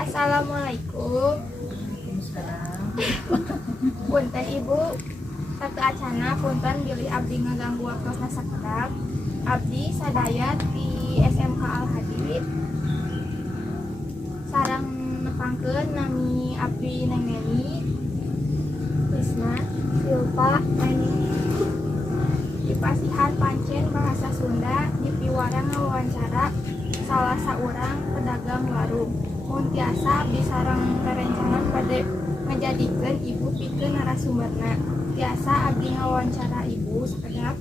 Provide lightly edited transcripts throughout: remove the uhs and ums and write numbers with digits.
Assalamualaikum. Punten Ibu, satu acana punten bilih abdi ngaganggu waktu sakedap. Abdi sadaya di SMK Al Hadid. Sareng nepangkeun nami abdi Neng Neni, Krisna, Silpa, Neni. Di Pasihan Pancen bahasa Sunda di piwarang ngawawancara salah saurang pedagang warung. Mun tiasa abdi sareng rerencangan pada ngajadikeun ibu pikeun narasumberna. Tiasa abdi ngawawancara ibu sakedap.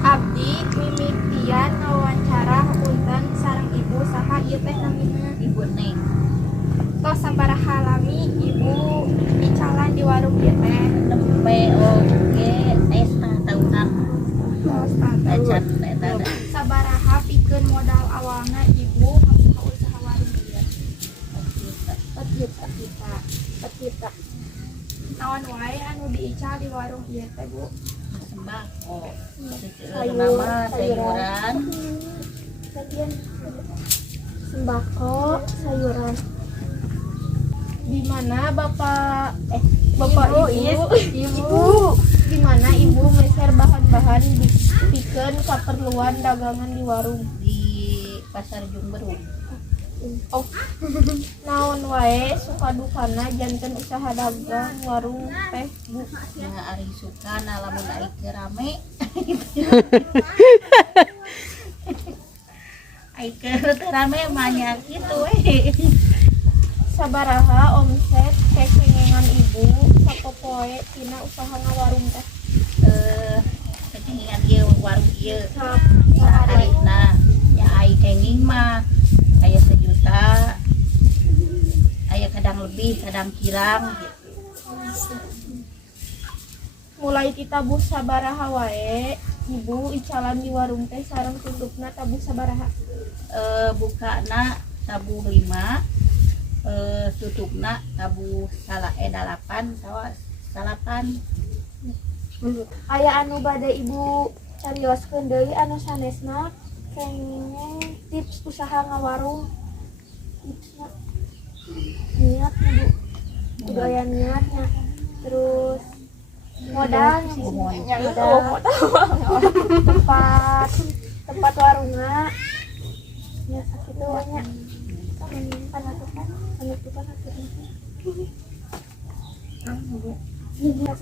Abdi mimitian ngawawancara punten sareng ibu saha ieu teh namina Ibu Neng. tos sabaraha lami ibu dicalan di warung ieu teh. Nembe oge esa tahunan. Tos tante. Ecan eta. Sabaraha pikeun modal awalna ibu ngabuka usaha warung ieu? 4 juta. Naon wae anu diical di warung ieu teh, Bu? Sembako. Nama sayuran. Sembako, sayuran. Di mana Bapak Ibu, di mana Ibu meser bahan-bahan dipikeun keperluan dagangan di warung? Di Pasar Jumberung. Oh, naon wae suka dukana janten usaha dagang warung teh, Bu? Ya ari suka lamun ari rame. Ai keur rame banyak gitu Sabaraha omset kecengengan Ibu sapopoe tina usaha ngawarung teh? Kecengingan ieu warung ieu. Saharina nya ai kenging mah aya 1 juta. Aya kadang lebih, kadang kirang gitu. Mulai ti tabuh sabaraha wae Ibu icalan di warung teh sareng tutupna tabuh sabaraha? Bukana tabuh 5, tutupna tabuh 8 tawa 8. Aya anu bade Ibu carioskeun deui anu sanesna kenging tips usaha ngawarung. Tipsna niat Bu, kudu aya niatnya. Terus modalnya tempat warungna ya sakitu nya penutupan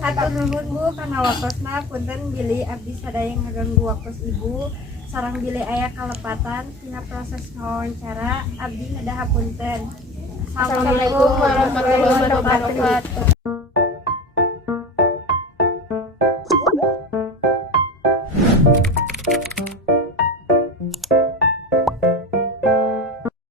Atur nuhun Bu kana waktosna punten bilih abdi sadaya ngaganggu waktos Ibu sareng bilih aya kalepatan tina proses wawancara abdi ngadaha punten. Assalamualaikum warahmatullahi wabarakatuh.